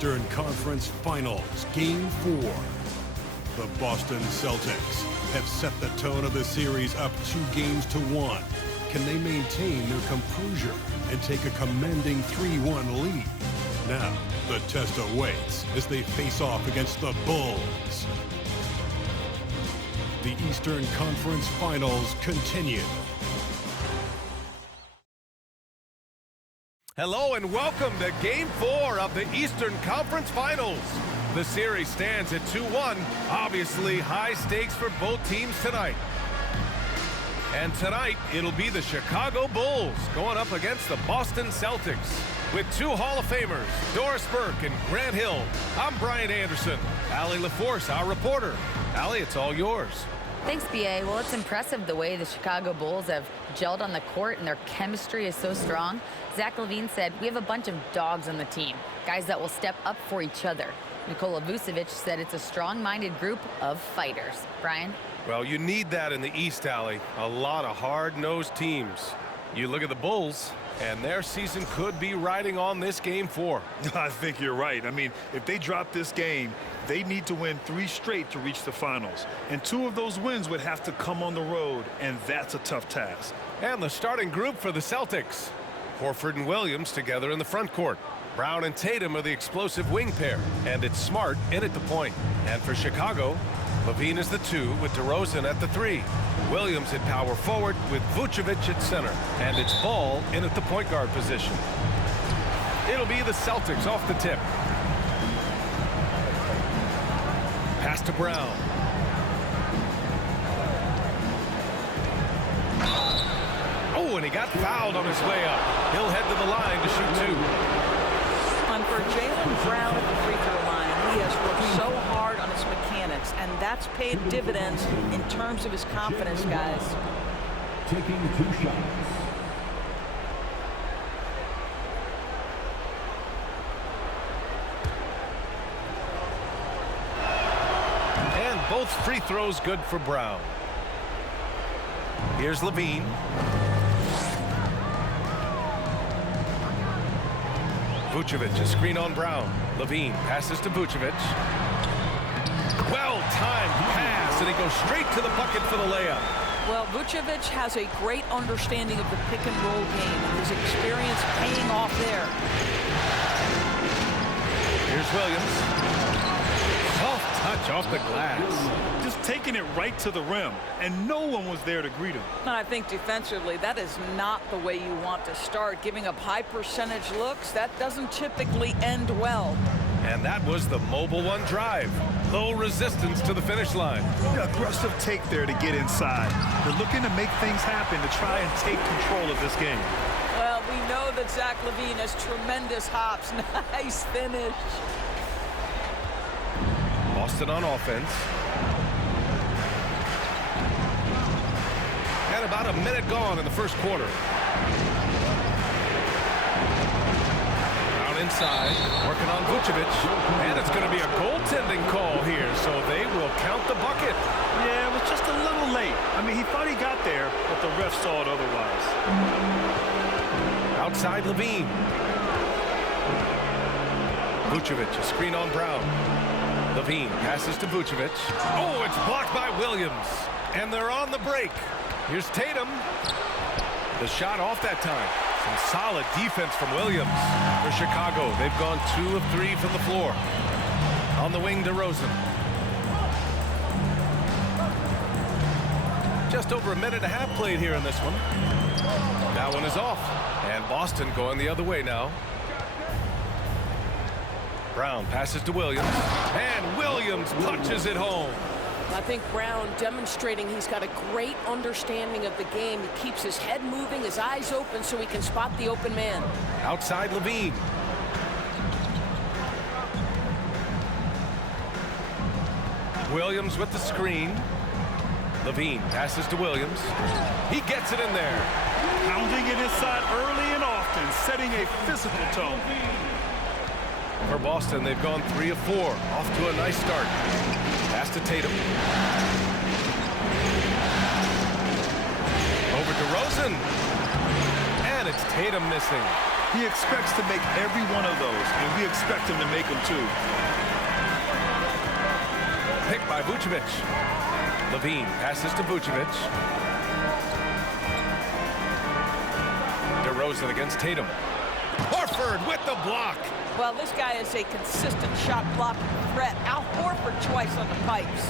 Eastern Conference Finals, Game 4. The Boston Celtics have set the tone of the series up 2-1. Can they maintain their composure and take a commanding 3-1 lead? Now, the test awaits as they face off against the Bulls. The Eastern Conference Finals continue. Hello and welcome to Game 4 of the Eastern Conference Finals. The series stands at 2-1. Obviously, high stakes for both teams tonight. And tonight, it'll be the Chicago Bulls going up against the Boston Celtics. With two Hall of Famers, Doris Burke and Grant Hill, I'm Brian Anderson. Allie LaForce, our reporter. Allie, it's all yours. Thanks, B.A. Well, it's impressive the way the Chicago Bulls have gelled on the court and their chemistry is so strong. Zach LaVine said, we have a bunch of dogs on the team, guys that will step up for each other. Nikola Vucevic said it's a strong-minded group of fighters. Brian? Well, you need that in the East, Allie. A lot of hard-nosed teams. You look at the Bulls, and their season could be riding on this Game 4. I think you're right. I mean, if they drop this game, they need to win 3 straight to reach the finals. And 2 of those wins would have to come on the road, and that's a tough task. And the starting group for the Celtics. Horford and Williams together in the front court. Brown and Tatum are the explosive wing pair, and it's Smart in at the point. And for Chicago, LaVine is the 2 with DeRozan at the 3. Williams at power forward with Vucevic at center. And it's Ball in at the point guard position. It'll be the Celtics off the tip. Pass to Brown. Oh, and he got fouled on his way up. He'll head to the line to shoot 2. And for Jaylen Brown at the free throw line, he has worked so hard on his mechanics, and that's paid dividends in terms of his confidence, guys. Taking 2 shots. And both free throws good for Brown. Here's LaVine. Vucevic, a screen on Brown. LaVine passes to Vucevic. Well-timed pass, and he goes straight to the bucket for the layup. Well, Vucevic has a great understanding of the pick-and-roll game, and his experience paying off there. Here's Williams. Soft touch off the glass. Just taking it right to the rim, and no one was there to greet him. And I think defensively, that is not the way you want to start. Giving up high percentage looks, that doesn't typically end well. And that was the mobile one drive. Low resistance to the finish line. Aggressive take there to get inside. They're looking to make things happen to try and take control of this game. Well, we know that Zach LaVine has tremendous hops. Nice finish. Boston on offense. And about a minute gone in the first quarter. Brown inside, working on Vucevic. And it's going to be a goaltending call here, so they will count the bucket. Yeah, it was just a little late. I mean, he thought he got there, but the ref saw it otherwise. Outside LaVine. Vucevic, a screen on Brown. LaVine passes to Vucevic. Oh, it's blocked by Williams. And they're on the break. Here's Tatum. The shot off that time. Some solid defense from Williams. For Chicago, they've gone 2 of 3 from the floor. On the wing, DeRozan. Just over a minute and a half played here in this one. That one is off. And Boston going the other way now. Brown passes to Williams, and Williams punches it home. I think Brown demonstrating he's got a great understanding of the game. He keeps his head moving, his eyes open so he can spot the open man. Outside LaVine. Williams with the screen. LaVine passes to Williams. He gets it in there. Pounding it inside early and often, setting a physical tone. For Boston, they've gone 3 of 4. Off to a nice start. Pass to Tatum. Over DeRozan. And it's Tatum missing. He expects to make every one of those, and we expect him to make them too. Pick by Vucevic. Levine passes to Vucevic. DeRozan against Tatum. Horford with the block. Well, this guy is a consistent shot blocking threat. Al Horford twice on the pipes.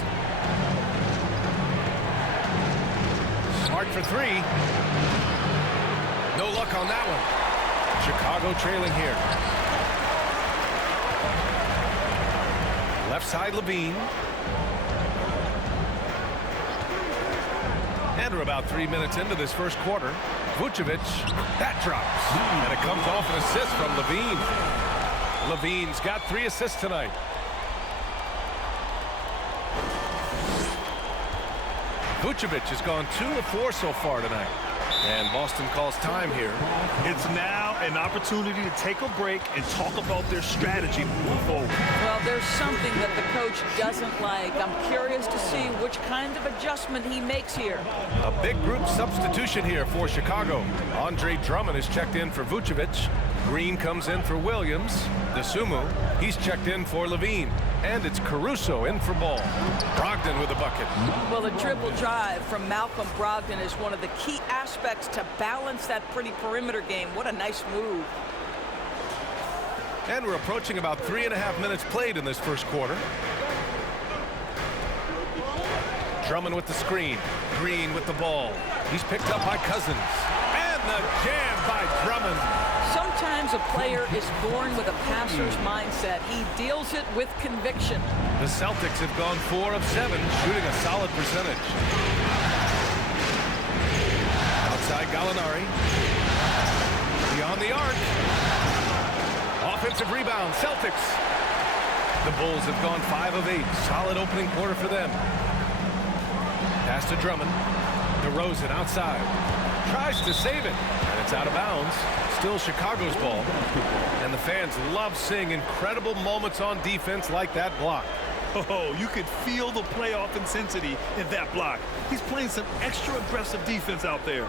Smart for three. No luck on that one. Chicago trailing here. Left side Levine. And we're about 3 minutes into this first quarter. Vucevic, that drops. And it comes off an assist from Levine. Levine's got 3 assists tonight. Vucevic has gone 2 of 4 so far tonight. And Boston calls time here. It's now an opportunity to take a break and talk about their strategy moving forward. Well, there's something that the coach doesn't like. I'm curious to see which kind of adjustment he makes here. A big group substitution here for Chicago. Andre Drummond is checked in for Vucevic. Green comes in for Williams. DeSumo, he's checked in for Levine. And it's Caruso in for Ball. Brogdon with a bucket. Well, the triple drive from Malcolm Brogdon is one of the key aspects to balance that pretty perimeter game. What a nice move. And we're approaching about 3.5 minutes played in this first quarter. Drummond with the screen. Green with the ball. He's picked up by Cousins. And the jam by Drummond. Sometimes a player is born with a passer's mindset. He deals it with conviction. The Celtics have gone 4 of 7, shooting a solid percentage. Outside Gallinari. Beyond the arc. Offensive rebound, Celtics. The Bulls have gone 5 of 8. Solid opening quarter for them. Pass to Drummond. DeRozan outside. Tries to save it, and it's out of bounds. Still Chicago's ball. And the fans love seeing incredible moments on defense like that block. Oh, you could feel the playoff intensity in that block. He's playing some extra aggressive defense out there.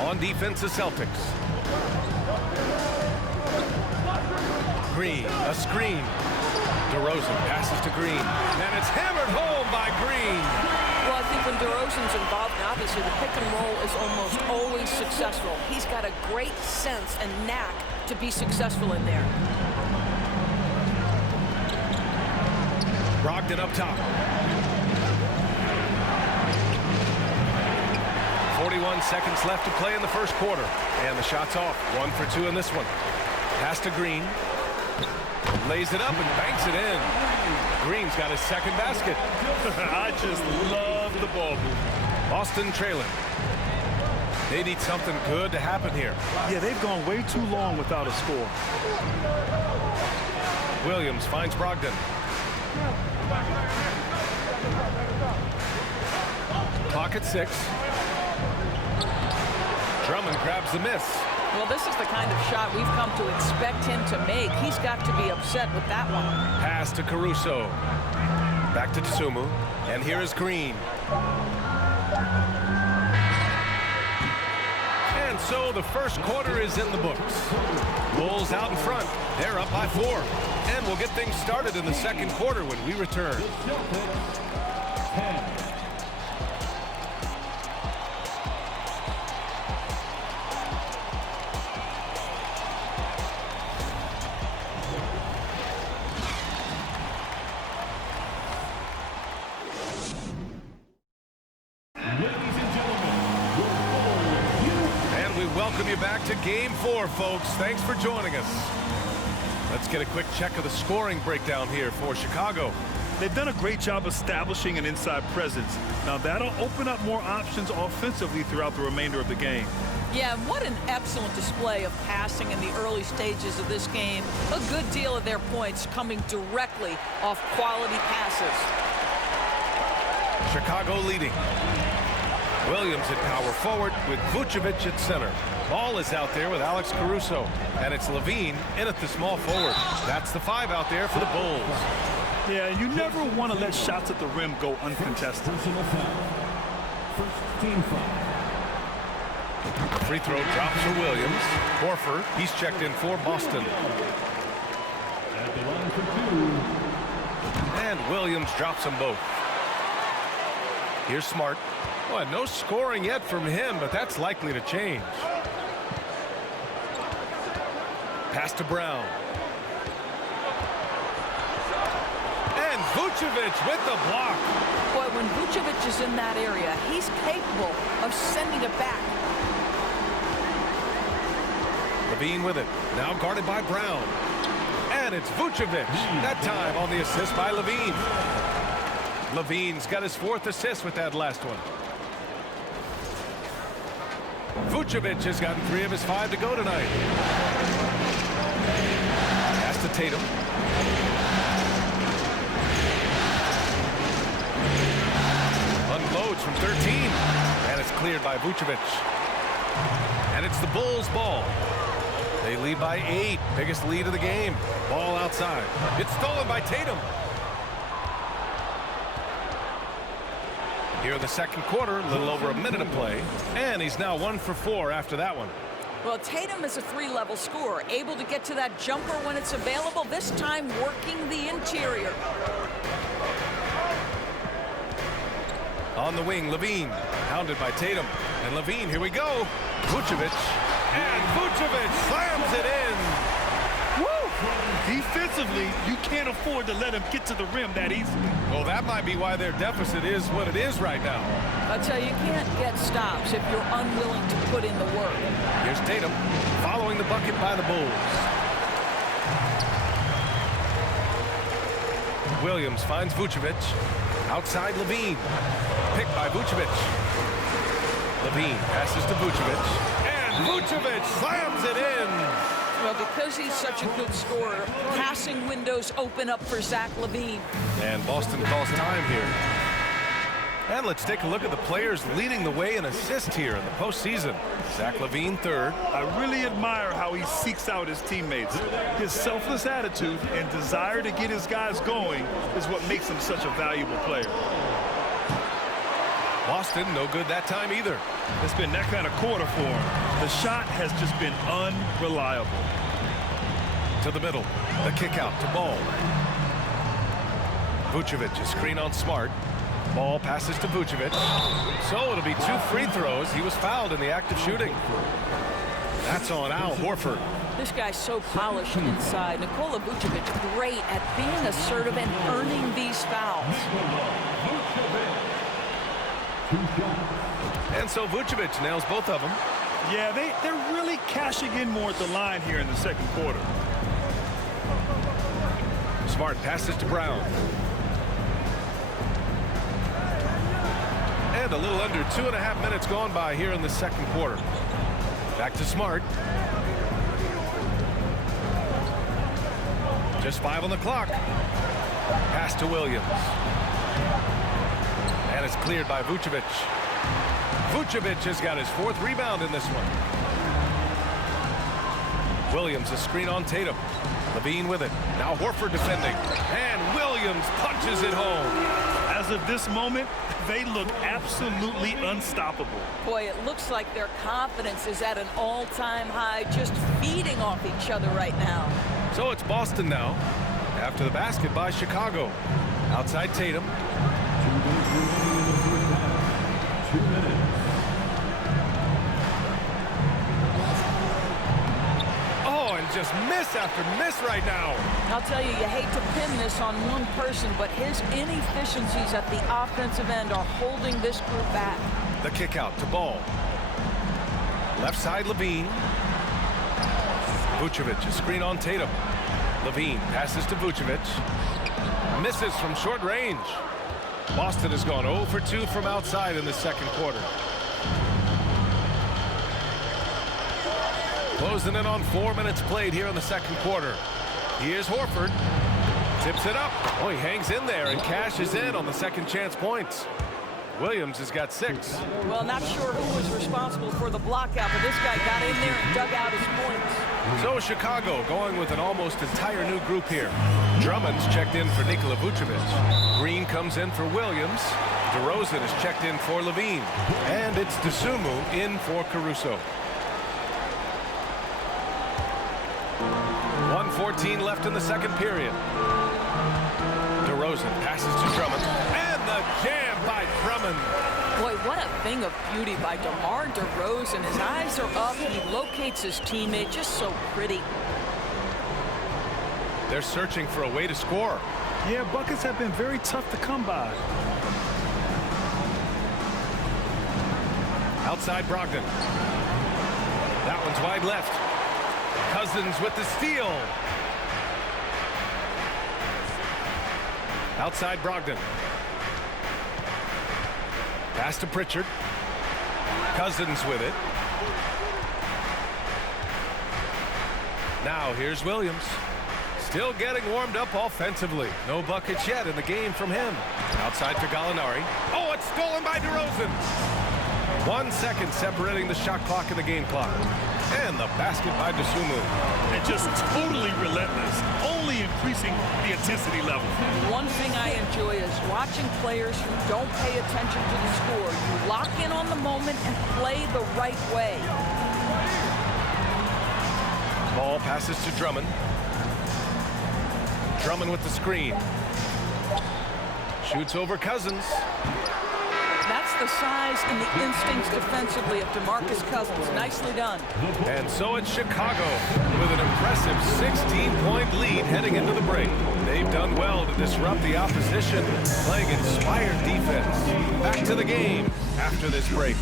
On defense, the Celtics. Green, a screen. DeRozan passes to Green, and it's hammered home by Green. Well, I think when DeRozan's involved, obviously the pick and roll is almost always successful. He's got a great sense and knack to be successful in there. Brogdon up top. 41 seconds left to play in the first quarter. And the shot's off. 1 for 2 in this one. Pass to Green. Lays it up and banks it in. Green's got his second basket. I just love the ball move. Boston trailing. They need something good to happen here. Yeah, they've gone way too long without a score. Williams finds Brogdon. Clock at 6. Drummond grabs the miss. Well, this is the kind of shot we've come to expect him to make. He's got to be upset with that one. Pass to Caruso. Back to DeSumo. And here is Green. And so the first quarter is in the books. Bulls out in front. They're up by 4. And we'll get things started in the second quarter when we return. Welcome you back to Game 4, folks. Thanks for joining us. Let's get a quick check of the scoring breakdown here for Chicago. They've done a great job establishing an inside presence. Now that'll open up more options offensively throughout the remainder of the game. Yeah, what an excellent display of passing in the early stages of this game. A good deal of their points coming directly off quality passes. Chicago leading. Williams at power forward with Vucevic at center. Ball is out there with Alex Caruso. And it's Levine in at the small forward. That's the 5 out there for the Bulls. Yeah, you never want to let shots at the rim go uncontested. First team foul. Free throw drops for Williams. Horford, he's checked in for Boston. At the line for two. And Williams drops them both. Here's Smart. Well, no scoring yet from him, but that's likely to change. Pass to Brown. And Vucevic with the block. Boy, when Vucevic is in that area, he's capable of sending it back. Levine with it. Now guarded by Brown. And it's Vucevic. That time on the assist by Levine. Levine's got his 4th assist with that last one. Vucevic has gotten 3 of his 5 to go tonight. Pass to Tatum. Unloads from 13. And it's cleared by Vucevic. And it's the Bulls' ball. They lead by 8. Biggest lead of the game. Ball outside. It's stolen by Tatum. Here in the second quarter, a little over a minute of play. And he's now 1 for 4 after that one. Well, Tatum is a 3-level scorer, able to get to that jumper when it's available, this time working the interior. On the wing, Levine, hounded by Tatum. And Levine, here we go. Vucevic. And Vucevic slams it in. Woo! Defensively, you can't afford to let him get to the rim that easy. Well, that might be why their deficit is what it is right now. I'll tell you, you can't get stops if you're unwilling to put in the work. Here's Tatum, following the bucket by the Bulls. Williams finds Vucevic. Outside Levine. Picked by Vucevic. Levine passes to Vucevic. And Vucevic slams it in. Well, because he's such a good scorer, passing windows open up for Zach LaVine. And Boston calls time here. And let's take a look at the players leading the way in assists here in the postseason. Zach LaVine 3rd. I really admire how he seeks out his teammates. His selfless attitude and desire to get his guys going is what makes him such a valuable player. Boston, no good that time either. It's been that kind of quarter for him. The shot has just been unreliable. To the middle. The kick out to Ball. Vucevic, a screen on Smart. Ball passes to Vucevic. So it'll be 2 free throws. He was fouled in the act of shooting. That's on Al Horford. This guy's so polished inside. Nikola Vucevic, great at being assertive and earning these fouls. And so Vucevic nails both of them. Yeah, they're really cashing in more at the line here in the second quarter. Smart passes to Brown. And a little under 2.5 minutes gone by here in the second quarter. Back to Smart. Just 5 on the clock. Pass to Williams. And it's cleared by Vucevic. Vucevic has got his 4th rebound in this one. Williams, a screen on Tatum. Levine with it. Now Horford defending. And Williams punches it home. As of this moment, they look absolutely unstoppable. Boy, it looks like their confidence is at an all-time high, just feeding off each other right now. So it's Boston now, after the basket by Chicago. Outside Tatum. 2 minutes. Oh, and just miss after miss right now. I'll tell you, you hate to pin this on one person, but his inefficiencies at the offensive end are holding this group back. The kick out to Ball. Left side Levine. Vucevic, a screen on Tatum. Levine passes to Vucevic. Misses from short range. Boston has gone 0 for 2 from outside in the second quarter. Closing in on 4 minutes played here in the second quarter. Here's Horford. Tips it up. Oh, he hangs in there and cashes in on the second chance points. Williams has got 6. Well, not sure who was responsible for the block out, but this guy got in there and dug out his points. So Chicago going with an almost entire new group here. Drummond's checked in for Nikola Vucevic. Green comes in for Williams. DeRozan is checked in for Levine. And it's DeSumo in for Caruso. 1:14 left in the second period. DeRozan passes to Drummond. And the jam by Drummond. Boy, what a thing of beauty by DeMar DeRozan. His eyes are up. He locates his teammate. Just so pretty. They're searching for a way to score. Yeah, buckets have been very tough to come by. Outside Brogdon. That one's wide left. Cousins with the steal. Outside Brogdon. Pass to Pritchard. Cousins with it. Now here's Williams. Still getting warmed up offensively. No buckets yet in the game from him. Outside for Gallinari. Oh, it's stolen by DeRozan. 1 second separating the shot clock and the game clock. And the basket by DeSumo. And just totally relentless, only increasing the intensity level. One thing I enjoy is watching players who don't pay attention to the score. You lock in on the moment and play the right way. Ball passes to Drummond. Drummond with the screen. Shoots over Cousins. That's the size and the instincts defensively of DeMarcus Cousins. Nicely done. And so it's Chicago with an impressive 16-point lead heading into the break. They've done well to disrupt the opposition, playing inspired defense. Back to the game after this break.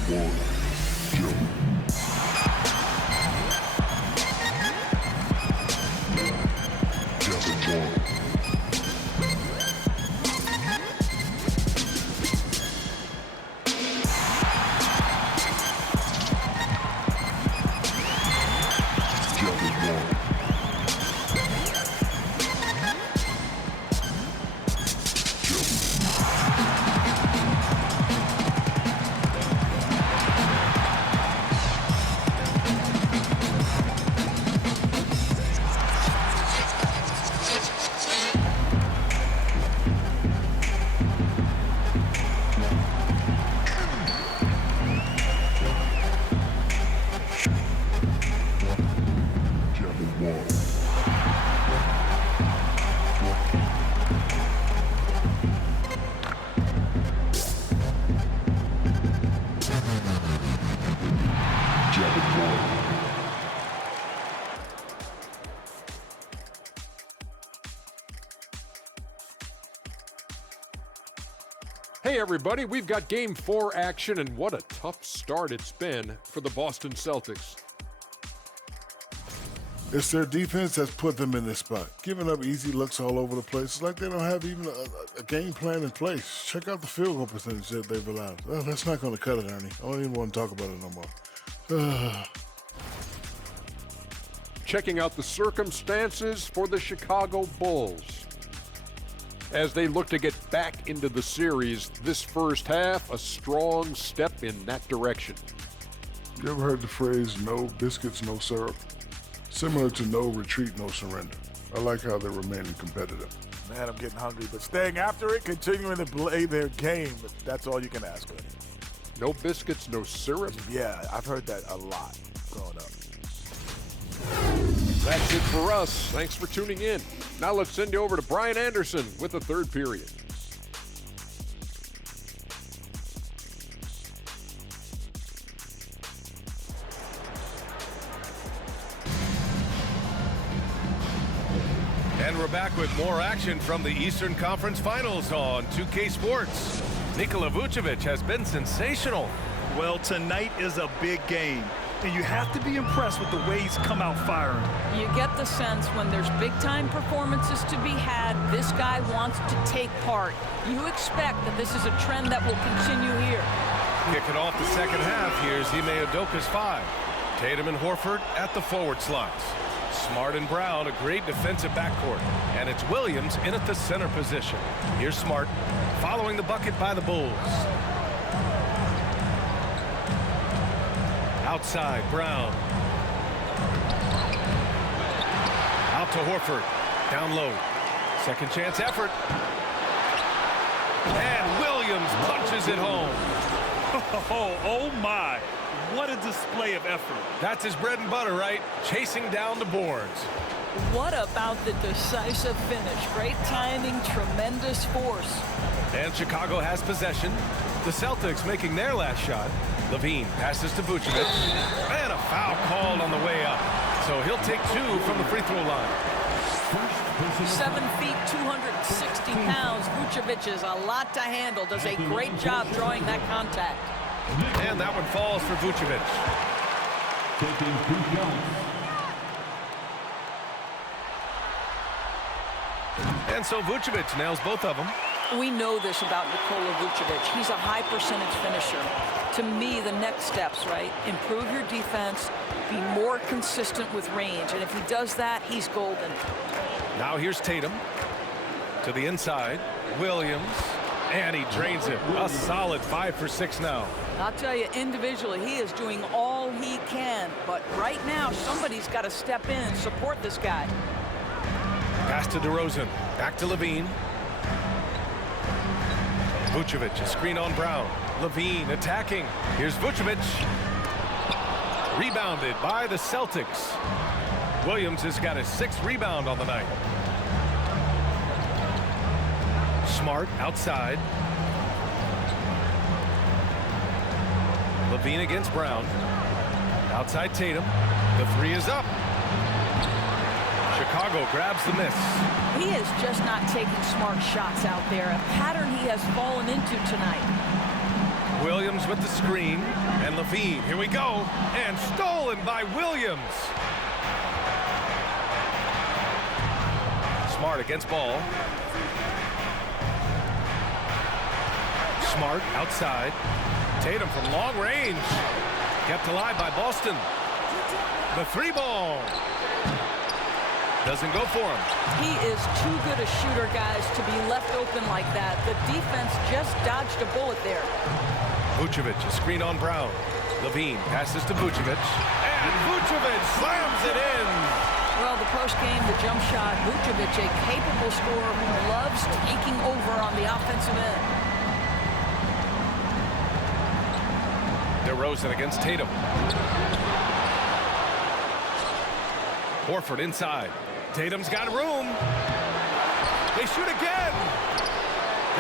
Hey everybody, we've got Game 4 action, and what a tough start it's been for the Boston Celtics. It's their defense that's put them in this spot. Giving up easy looks all over the place. It's like they don't have even a game plan in place. Check out the field goal percentage that they've allowed. Well, that's not going to cut it, Ernie. I don't even want to talk about it no more. Checking out the circumstances for the Chicago Bulls. As they look to get back into the series, this first half, a strong step in that direction. You ever heard the phrase, no biscuits, no syrup? Similar to no retreat, no surrender. I like how they're remaining competitive. Man, I'm getting hungry, but staying after it, continuing to play their game, that's all you can ask of. No biscuits, no syrup? Yeah, I've heard that a lot growing up. That's it for us. Thanks for tuning in. Now let's send you over to Brian Anderson with the third period. And we're back with more action from the Eastern Conference Finals on 2K Sports. Nikola Vucevic has been sensational. Well, tonight is a big game, and you have to be impressed with the way he's come out firing. You get the sense when there's big-time performances to be had, this guy wants to take part. You expect that this is a trend that will continue here. Kicking off the second half, here's Ime Udoka's 5. Tatum and Horford at the forward slots. Smart and Brown, a great defensive backcourt. And it's Williams in at the center position. Here's Smart, following the bucket by the Bulls. Outside, Brown. Out to Horford. Down low. Second chance effort. And Williams punches it home. Oh my. What a display of effort. That's his bread and butter, right? Chasing down the boards. What about the decisive finish? Great timing, tremendous force. And Chicago has possession. The Celtics making their last shot. Levine passes to Vucevic. And a foul called on the way up. So he'll take 2 from the free throw line. 7 feet, 260 pounds. Vucevic is a lot to handle. Does a great job drawing that contact. And that one falls for Vucevic. Taking 2 shots. And so Vucevic nails both of them. We know this about Nikola Vucevic. He's a high percentage finisher. To me, the next steps, right? Improve your defense, be more consistent with range. And if he does that, he's golden. Now here's Tatum to the inside. Williams. And he drains it. A solid 5 for 6 now. I'll tell you, individually, he is doing all he can. But right now, somebody's got to step in and support this guy. Pass to DeRozan. Back to Levine. Vucevic, a screen on Brown. Levine attacking. Here's Vucevic. Rebounded by the Celtics. Williams has got his 6th rebound on the night. Smart outside. Levine against Brown. Outside Tatum. The 3 is up. Chicago grabs the miss. He is just not taking smart shots out there, a pattern he has fallen into tonight. Williams with the screen, and Levine, here we go, and stolen by Williams. Smart against Ball. Smart outside. Tatum from long range. Kept alive by Boston. The 3-ball. Doesn't go for him. He is too good a shooter, guys, to be left open like that. The defense just dodged a bullet there. Vucevic, a screen on Brown. Levine passes to Vucevic. And Vucevic slams it in. Well, the post game, the jump shot. Vucevic, a capable scorer who loves taking over on the offensive end. DeRozan against Tatum. Horford inside. Tatum's got room. They shoot again.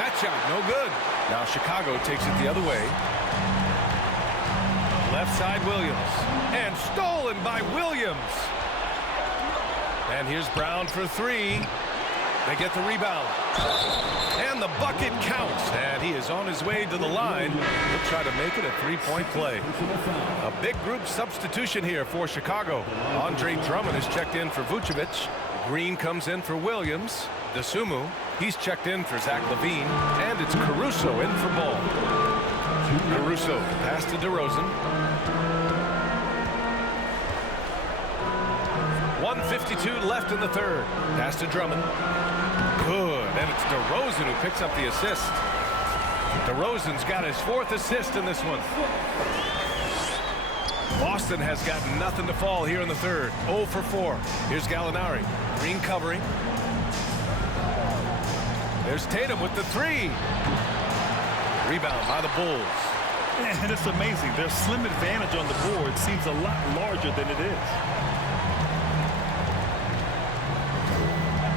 That shot, no good. Now Chicago takes it the other way. Left side, Williams. And stolen by Williams. And here's Brown for 3. They get the rebound. And the bucket counts. And he is on his way to the line. He'll try to make it a 3-point play. A big group substitution here for Chicago. Andre Drummond is checked in for Vucevic. Green comes in for Williams. DeSumo, he's checked in for Zach LaVine. And it's Caruso in for Ball. Caruso, pass to DeRozan. 1:52 left in the third. Pass to Drummond. Good, and it's DeRozan who picks up the assist. DeRozan's got his 4th assist in this one. Boston has got nothing to fall here in the third. 0 for 4. Here's Gallinari. Green covering. There's Tatum with the 3. Rebound by the Bulls. And it's amazing. Their slim advantage on the board seems a lot larger than it is.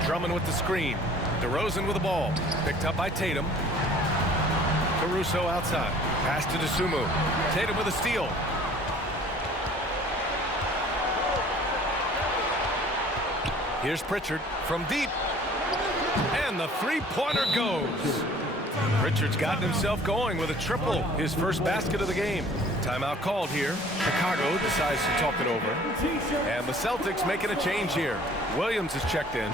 Drummond with the screen. DeRozan with the ball. Picked up by Tatum. Caruso outside. Pass to DeSumo. Tatum with a steal. Here's Pritchard from deep. And the 3-pointer goes. Pritchard's gotten himself going with a triple. His first basket of the game. Timeout called here. Chicago decides to talk it over. And the Celtics making a change here. Williams is checked in.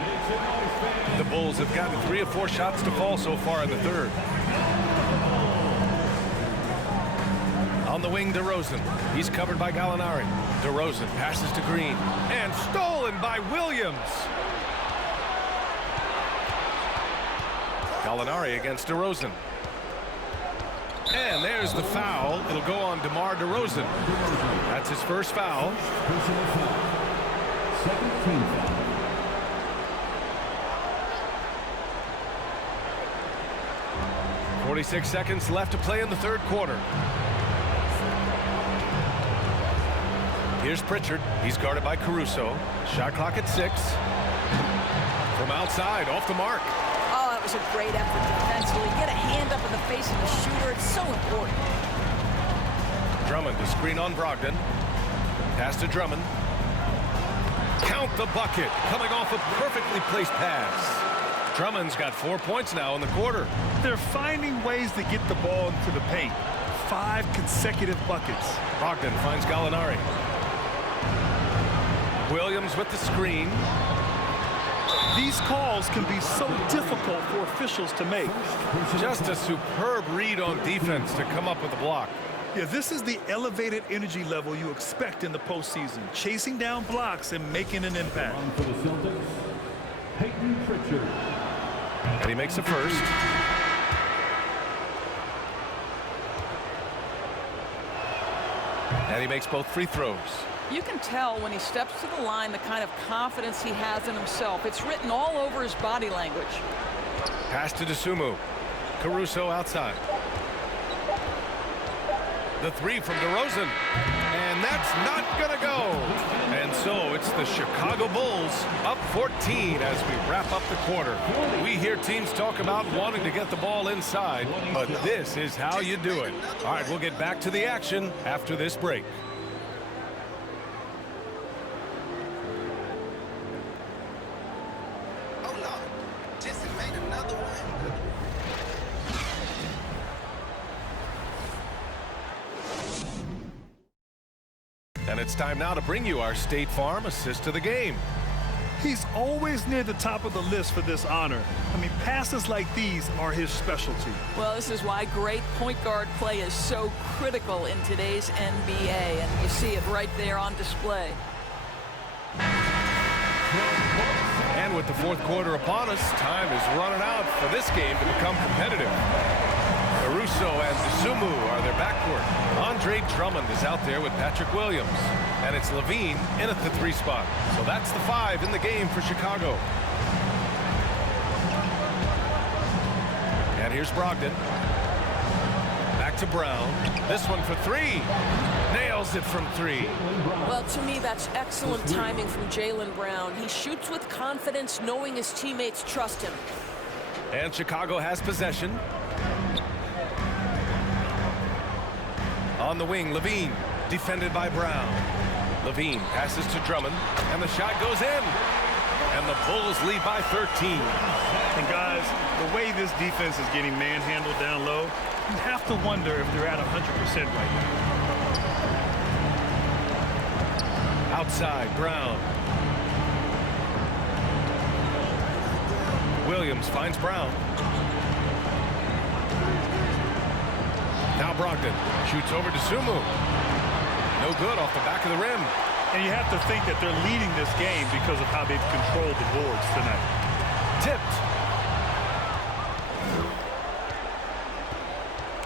The Bulls have gotten 3 of 4 shots to fall so far in the third. On the wing, DeRozan. He's covered by Gallinari. DeRozan passes to Green. And stolen by Williams. Gallinari against DeRozan. And there's the foul. It'll go on DeMar DeRozan. That's his first foul. Personal foul. 17 foul. 26 seconds left to play in the third quarter. Here's Pritchard. He's guarded by Caruso. Shot clock at 6. From outside, off the mark. Oh, that was a great effort defensively. Get a hand up in the face of the shooter. It's so important. Drummond to screen on Brogdon. Pass to Drummond. Count the bucket. Coming off a perfectly placed pass. Drummond's got 4 points now in the quarter. They're finding ways to get the ball into the paint. 5 consecutive buckets. Brogdon finds Gallinari. Williams with the screen. These calls can be so difficult for officials to make. Just a superb read on defense to come up with a block. Yeah, this is the elevated energy level you expect in the postseason. Chasing down blocks and making an impact. On for the Celtics, Peyton Pritchard. And he makes the first. And he makes both free throws. You can tell when he steps to the line the kind of confidence he has in himself. It's written all over his body language. Pass to Dosunmu. Caruso outside. The 3 from DeRozan. And that's not going to go. And so it's the Chicago Bulls up 14 as we wrap up the quarter. We hear teams talk about wanting to get the ball inside, but this is how you do it. All right, we'll get back to the action after this break. And it's time now to bring you our State Farm assist of the game. He's always near the top of the list for this honor. I mean, passes like these are his specialty. Well, this is why great point guard play is so critical in today's NBA, and you see it right there on display. And with the fourth quarter upon us, time is running out for this game to become competitive. Caruso and Dosunmu are their backcourt. Andre Drummond is out there with Patrick Williams. And it's Levine in at the 3 spot. So that's the 5 in the game for Chicago. And here's Brogdon. Back to Brown. This one for 3. Nails it from 3. Well, to me, that's excellent timing from Jaylen Brown. He shoots with confidence, knowing his teammates trust him. And Chicago has possession. On the wing, Levine, defended by Brown. Levine passes to Drummond, and the shot goes in. And the Bulls lead by 13. And guys, the way this defense is getting manhandled down low, you have to wonder if they're at 100% right now. Outside, Brown. Williams finds Brown. Now Brogdon shoots over to Dosunmu. No good off the back of the rim. And you have to think that they're leading this game because of how they've controlled the boards tonight. Tipped.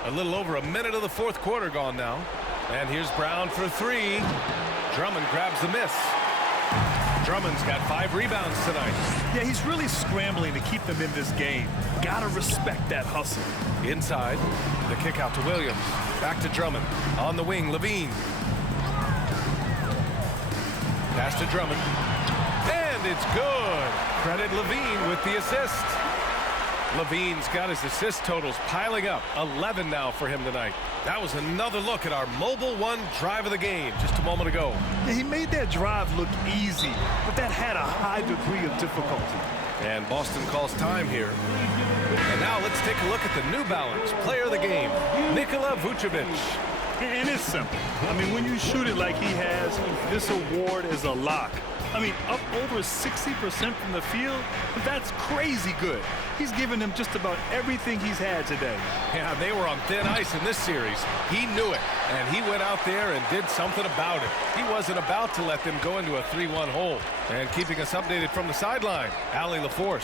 A little over a minute of the fourth quarter gone now. And here's Brown for 3. Drummond grabs the miss. Drummond's got 5 rebounds tonight. Yeah, he's really scrambling to keep them in this game. Gotta respect that hustle. Inside, the kick out to Williams. Back to Drummond. On the wing, Levine. Pass to Drummond. And it's good. Credit Levine with the assist. Levine's got his assist totals piling up. 11 now for him tonight. That was another look at our Mobile One drive of the game just a moment ago. Yeah, he made that drive look easy, but that had a high degree of difficulty. And Boston calls time here. And now let's take a look at the New Balance player of the game, Nikola Vucevic. And it's simple. I mean, when you shoot it like he has, this award is a lock. I mean, up over 60% from the field, that's crazy good. He's given them just about everything he's had today. Yeah, they were on thin ice in this series. He knew it, and he went out there and did something about it. He wasn't about to let them go into a 3-1 hole. And keeping us updated from the sideline, Allie LaForce.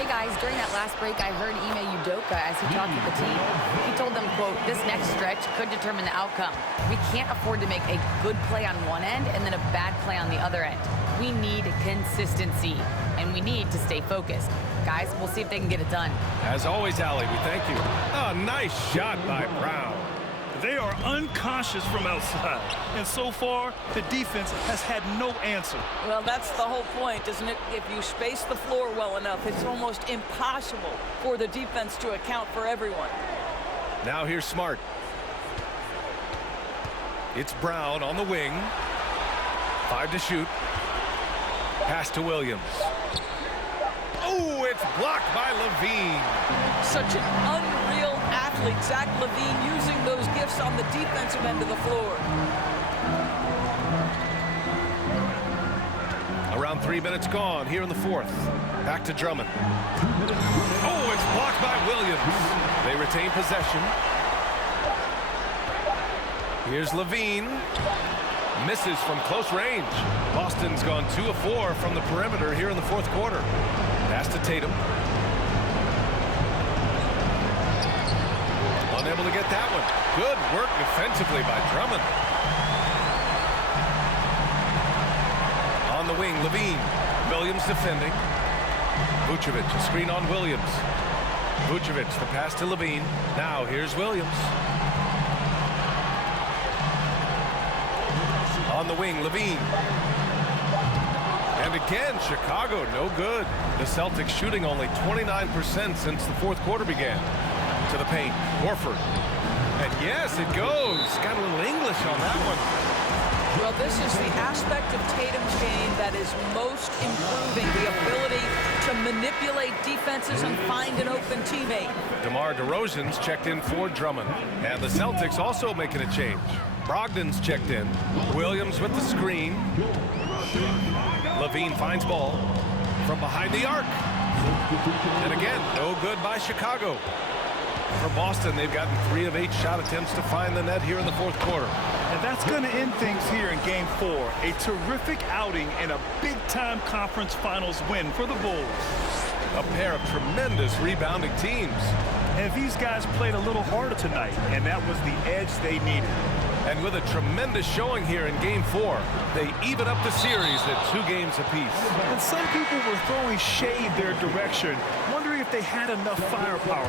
Hey guys, during that last break, I heard Ime Udoka as he talked with the team. He told them, quote, this next stretch could determine the outcome. We can't afford to make a good play on one end and then a bad play on the other end. We need consistency, and we need to stay focused. guys. We'll see if they can get it done. As always, Allie, we thank you. A nice shot by Brown. They are unconscious from outside, and so far, the defense has had no answer. Well, that's the whole point, isn't it? If you space the floor well enough, it's almost impossible for the defense to account for everyone. Now here's Smart. It's Brown on the wing. 5 to shoot. Pass to Williams. Oh, it's blocked by Levine. Such an unreal athlete, Zach LaVine, using those gifts on the defensive end of the floor. Around 3 minutes gone here in the fourth. Back to Drummond. Oh, it's blocked by Williams. They retain possession. Here's Levine. Misses from close range. Boston's gone 2 of 4 from the perimeter here in the fourth quarter. Pass to Tatum. Unable to get that one. Good work defensively by Drummond. On the wing, Levine. Williams defending. Vucevic, a screen on Williams. Vucevic, the pass to Levine. Now here's Williams. On the wing, Levine. And again, Chicago, no good. The Celtics shooting only 29% since the fourth quarter began. To the paint, Horford. And yes, it goes. Got a little English on that one. Well, this is the aspect of Tatum's game that is most improving, the ability to manipulate defenses and find an open teammate. DeMar DeRozan's checked in for Drummond. And the Celtics also making a change. Brogdon's checked in. Williams with the screen. Levine finds ball from behind the arc. And again, no good by Chicago. For Boston, they've gotten 3 of 8 shot attempts to find the net here in the fourth quarter. And that's going to end things here in Game 4. A terrific outing and a big-time conference finals win for the Bulls. A pair of tremendous rebounding teams. And these guys played a little harder tonight, and that was the edge they needed. And with a tremendous showing here in Game 4, they even up the series at 2 games apiece. And some people were throwing shade their direction, wondering if they had enough firepower,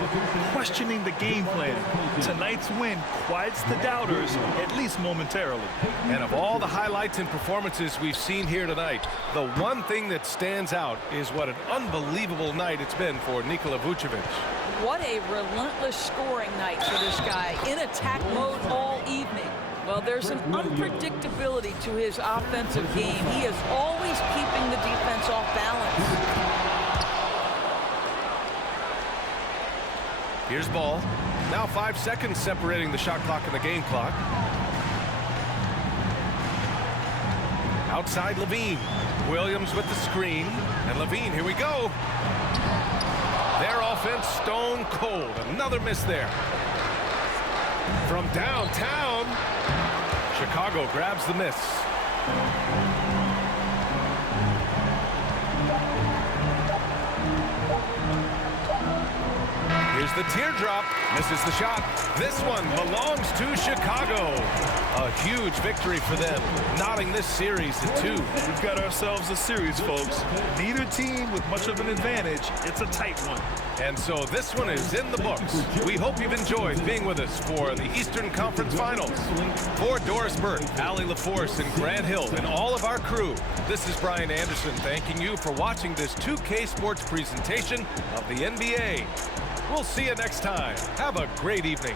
questioning the game plan. Tonight's win quiets the doubters, at least momentarily. And of all the highlights and performances we've seen here tonight, the one thing that stands out is what an unbelievable night it's been for Nikola Vucevic. What a relentless scoring night for this guy, in attack mode all evening. Well, there's an unpredictability to his offensive game. He is always keeping the defense off balance. Here's ball. Now 5 seconds separating the shot clock and the game clock. Outside Levine. Williams with the screen. And Levine, here we go. Their offense stone cold. Another miss there. From downtown, Chicago grabs the miss. Here's the teardrop. Misses the shot. This one belongs to Chicago. A huge victory for them, knotting this series at 2. We've got ourselves a series, folks. Neither team with much of an advantage. It's a tight one. And so this one is in the books. We hope you've enjoyed being with us for the Eastern Conference Finals. For Doris Burke, Allie LaForce, and Grant Hill, and all of our crew, this is Brian Anderson thanking you for watching this 2K Sports presentation of the NBA. We'll see you next time. Have a great evening.